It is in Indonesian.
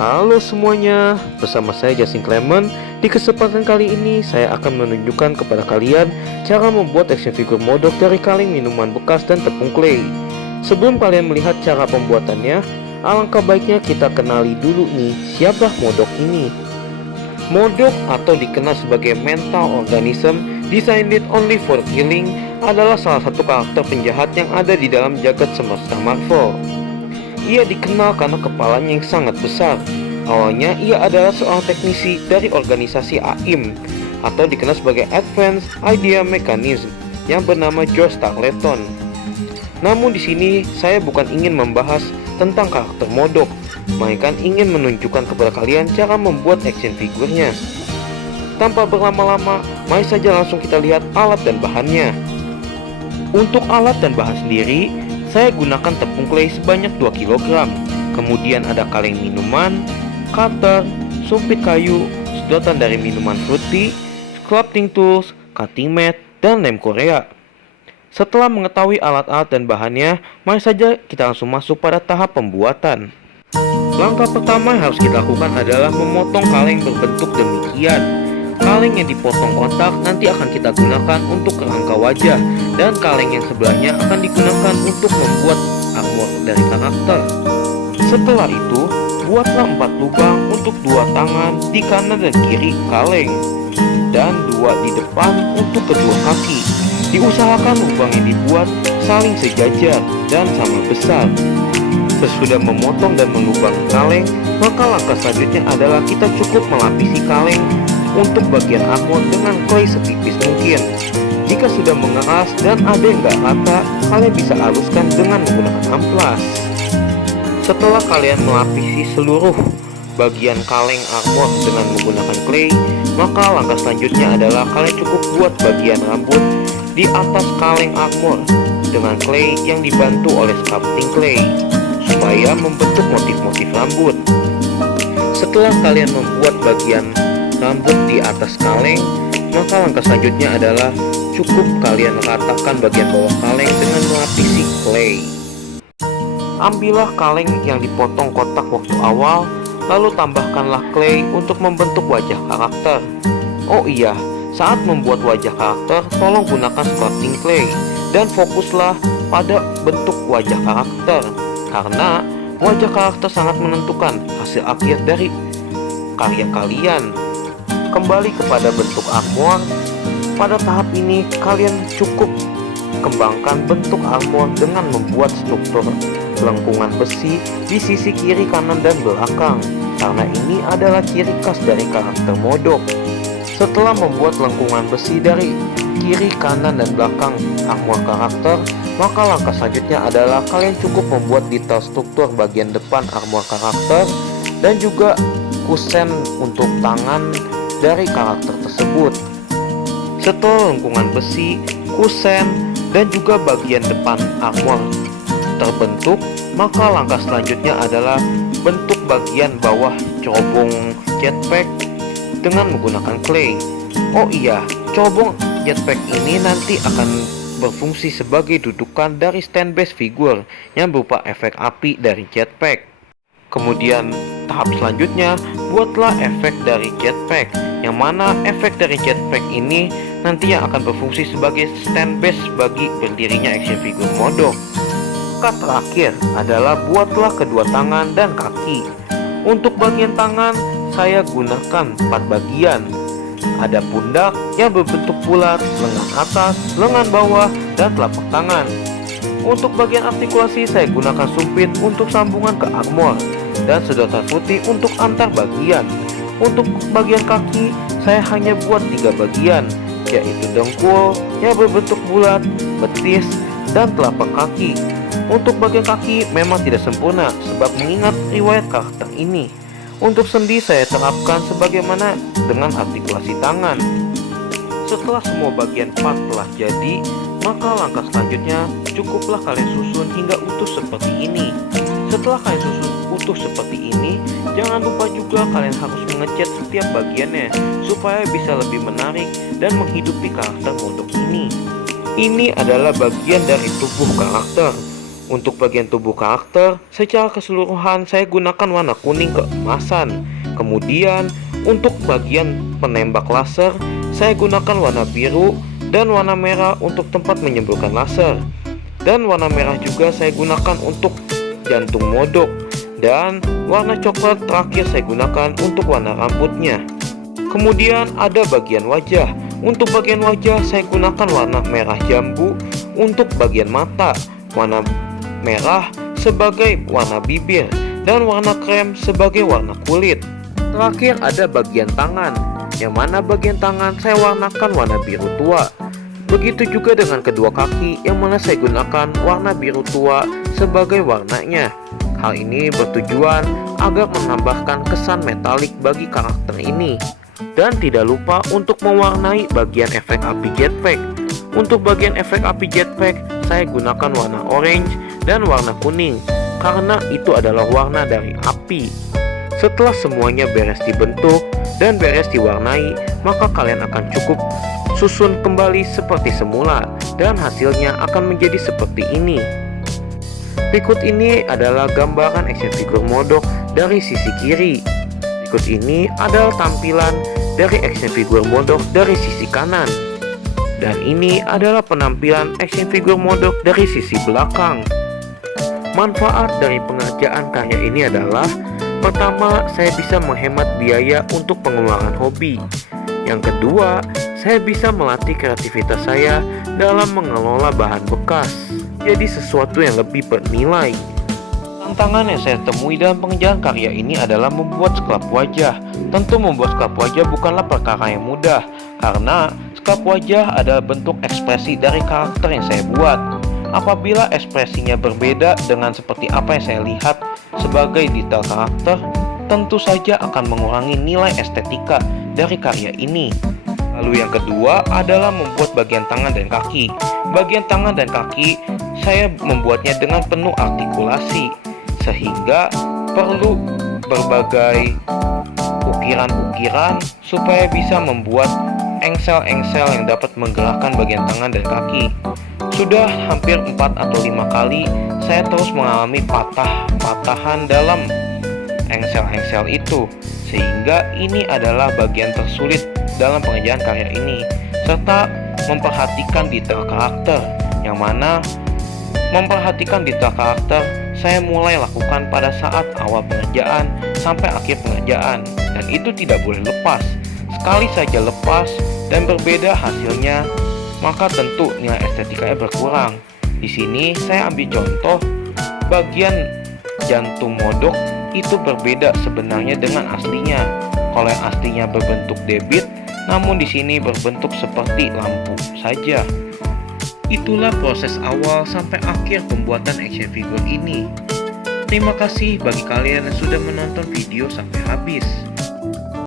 Halo semuanya, bersama saya Justin Clement. Di kesempatan kali ini saya akan menunjukkan kepada kalian cara membuat action figure modok dari kaleng minuman bekas dan tepung clay. Sebelum kalian melihat cara pembuatannya, alangkah baiknya kita kenali dulu nih siapa modok ini. Modok atau dikenal sebagai mental organism designed only for killing adalah salah satu karakter penjahat yang ada di dalam jagat semesta Marvel. Ia dikenal karena kepalanya yang sangat besar. Awalnya ia adalah seorang teknisi dari organisasi AIM atau dikenal sebagai Advanced Idea Mechanism yang bernama George Tarleton. Namun di sini saya bukan ingin membahas tentang karakter modok, melainkan ingin menunjukkan kepada kalian cara membuat action figurnya. Tanpa berlama-lama, mari saja langsung kita lihat alat dan bahannya. Untuk alat dan bahan sendiri, saya gunakan tepung clay sebanyak 2 kg. Kemudian ada kaleng minuman, cutter, sumpit kayu, sedotan dari minuman fruity, sculpting tools, cutting mat, dan lem Korea. Setelah mengetahui alat-alat dan bahannya, mari saja kita langsung masuk pada tahap pembuatan. Langkah pertama yang harus kita lakukan adalah memotong kaleng berbentuk demikian. Kaleng yang dipotong kotak nanti akan kita gunakan untuk kerangka wajah, dan kaleng yang sebelahnya akan digunakan untuk membuat armor dari karakter. Setelah itu, buatlah 4 lubang untuk 2 tangan di kanan dan kiri kaleng, dan 2 di depan untuk kedua kaki. Diusahakan lubang yang dibuat saling sejajar dan sama besar. Sesudah memotong dan melubang kaleng, maka langkah selanjutnya adalah kita cukup melapisi kaleng untuk bagian armor dengan clay setipis mungkin. Jika sudah mengeras dan ada yang nggak rata, kalian bisa haluskan dengan menggunakan amplas. Setelah kalian melapisi seluruh bagian kaleng armor dengan menggunakan clay, maka langkah selanjutnya adalah kalian cukup buat bagian rambut di atas kaleng armor dengan clay yang dibantu oleh sculpting clay supaya membentuk motif-motif rambut. Setelah kalian membuat bagian rambut di atas kaleng, maka langkah selanjutnya adalah cukup kalian ratakan bagian bawah kaleng dengan melapisi clay. Ambillah kaleng yang dipotong kotak waktu awal, lalu tambahkanlah clay untuk membentuk wajah karakter. Oh iya, saat membuat wajah karakter, tolong gunakan sculpting clay dan fokuslah pada bentuk wajah karakter, karena wajah karakter sangat menentukan hasil akhir dari karya kalian. Kembali kepada bentuk armor, pada tahap ini kalian cukup kembangkan bentuk armor dengan membuat struktur lengkungan besi di sisi kiri, kanan, dan belakang, karena ini adalah ciri khas dari karakter modok. Setelah membuat lengkungan besi dari kiri, kanan, dan belakang armor karakter, maka langkah selanjutnya adalah kalian cukup membuat detail struktur bagian depan armor karakter dan juga kusen untuk tangan dari karakter tersebut. Setelah lengkungan besi, kusen, dan juga bagian depan armor terbentuk, maka langkah selanjutnya adalah bentuk bagian bawah cerobong jetpack dengan menggunakan clay. Oh iya, cerobong jetpack ini nanti akan berfungsi sebagai dudukan dari stand base figure yang berupa efek api dari jetpack. Kemudian tahap selanjutnya, buatlah efek dari jetpack, yang mana efek dari jetpack ini nantinya akan berfungsi sebagai stand base bagi berdirinya action figure modok. Langkah terakhir adalah buatlah kedua tangan dan kaki. Untuk bagian tangan, saya gunakan 4 bagian. Ada pundak yang berbentuk bulat, lengan atas, lengan bawah, dan telapak tangan. Untuk bagian artikulasi, saya gunakan sumpit untuk sambungan ke armor dan sedotan putih untuk antar bagian. Untuk bagian kaki, saya hanya buat 3 bagian, yaitu dengkul yang berbentuk bulat, betis, dan telapak kaki. Untuk bagian kaki memang tidak sempurna sebab mengingat riwayat karakter ini. Untuk sendi saya terapkan sebagaimana dengan artikulasi tangan. Setelah semua bagian part telah jadi, maka langkah selanjutnya cukuplah kalian susun hingga utuh seperti ini. Setelah kalian susun utuh seperti ini, jangan lupa juga kalian harus mengecat setiap bagiannya supaya bisa lebih menarik dan menghidupi karakter modok ini. Ini adalah bagian dari tubuh karakter. Untuk bagian tubuh karakter, secara keseluruhan saya gunakan warna kuning keemasan. Kemudian, untuk bagian penembak laser, saya gunakan warna biru dan warna merah untuk tempat menyemburkan laser. Dan warna merah juga saya gunakan untuk jantung modok. Dan warna coklat terakhir saya gunakan untuk warna rambutnya. Kemudian ada bagian wajah. Untuk bagian wajah saya gunakan warna merah jambu untuk bagian mata, warna merah sebagai warna bibir, dan warna krem sebagai warna kulit. Terakhir ada bagian tangan, yang mana bagian tangan saya warnakan warna biru tua. Begitu juga dengan kedua kaki, yang mana saya gunakan warna biru tua sebagai warnanya. Hal ini bertujuan agar menambahkan kesan metalik bagi karakter ini. Dan tidak lupa untuk mewarnai bagian efek api jetpack. Untuk bagian efek api jetpack, saya gunakan warna orange dan warna kuning, karena itu adalah warna dari api. Setelah semuanya beres dibentuk dan beres diwarnai, maka kalian akan cukup susun kembali seperti semula, dan hasilnya akan menjadi seperti ini. Berikut ini adalah gambaran action figure Modok dari sisi kiri. Berikut ini adalah tampilan dari action figure Modok dari sisi kanan. Dan ini adalah penampilan action figure Modok dari sisi belakang. Manfaat dari pengerjaan karya ini adalah: pertama, saya bisa menghemat biaya untuk pengeluaran hobi. Yang kedua, saya bisa melatih kreativitas saya dalam mengelola bahan bekas jadi sesuatu yang lebih bernilai. Tantangan yang saya temui dalam pengerjaan karya ini adalah membuat sculpt wajah. Tentu membuat sculpt wajah bukanlah perkara yang mudah, karena sculpt wajah adalah bentuk ekspresi dari karakter yang saya buat. Apabila ekspresinya berbeda dengan seperti apa yang saya lihat sebagai detail karakter, tentu saja akan mengurangi nilai estetika dari karya ini. Lalu yang kedua adalah membuat bagian tangan dan kaki. Bagian tangan dan kaki saya membuatnya dengan penuh artikulasi, sehingga perlu berbagai ukiran-ukiran supaya bisa membuat engsel-engsel yang dapat menggerakkan bagian tangan dan kaki. Sudah hampir 4 atau 5 kali saya terus mengalami patah-patahan dalam engsel-engsel itu, sehingga ini adalah bagian tersulit dalam pengerjaan karya ini, serta memperhatikan detail karakter, yang mana memperhatikan detail karakter saya mulai lakukan pada saat awal pengerjaan sampai akhir pengerjaan, dan itu tidak boleh lepas. Sekali saja lepas dan berbeda hasilnya, maka tentu nilai estetikanya berkurang. Di sini saya ambil contoh bagian jantung Modok itu berbeda sebenarnya dengan aslinya. Kalau yang aslinya berbentuk debit, namun di sini berbentuk seperti lampu saja. Itulah proses awal sampai akhir pembuatan action figure ini. Terima kasih bagi kalian yang sudah menonton video sampai habis.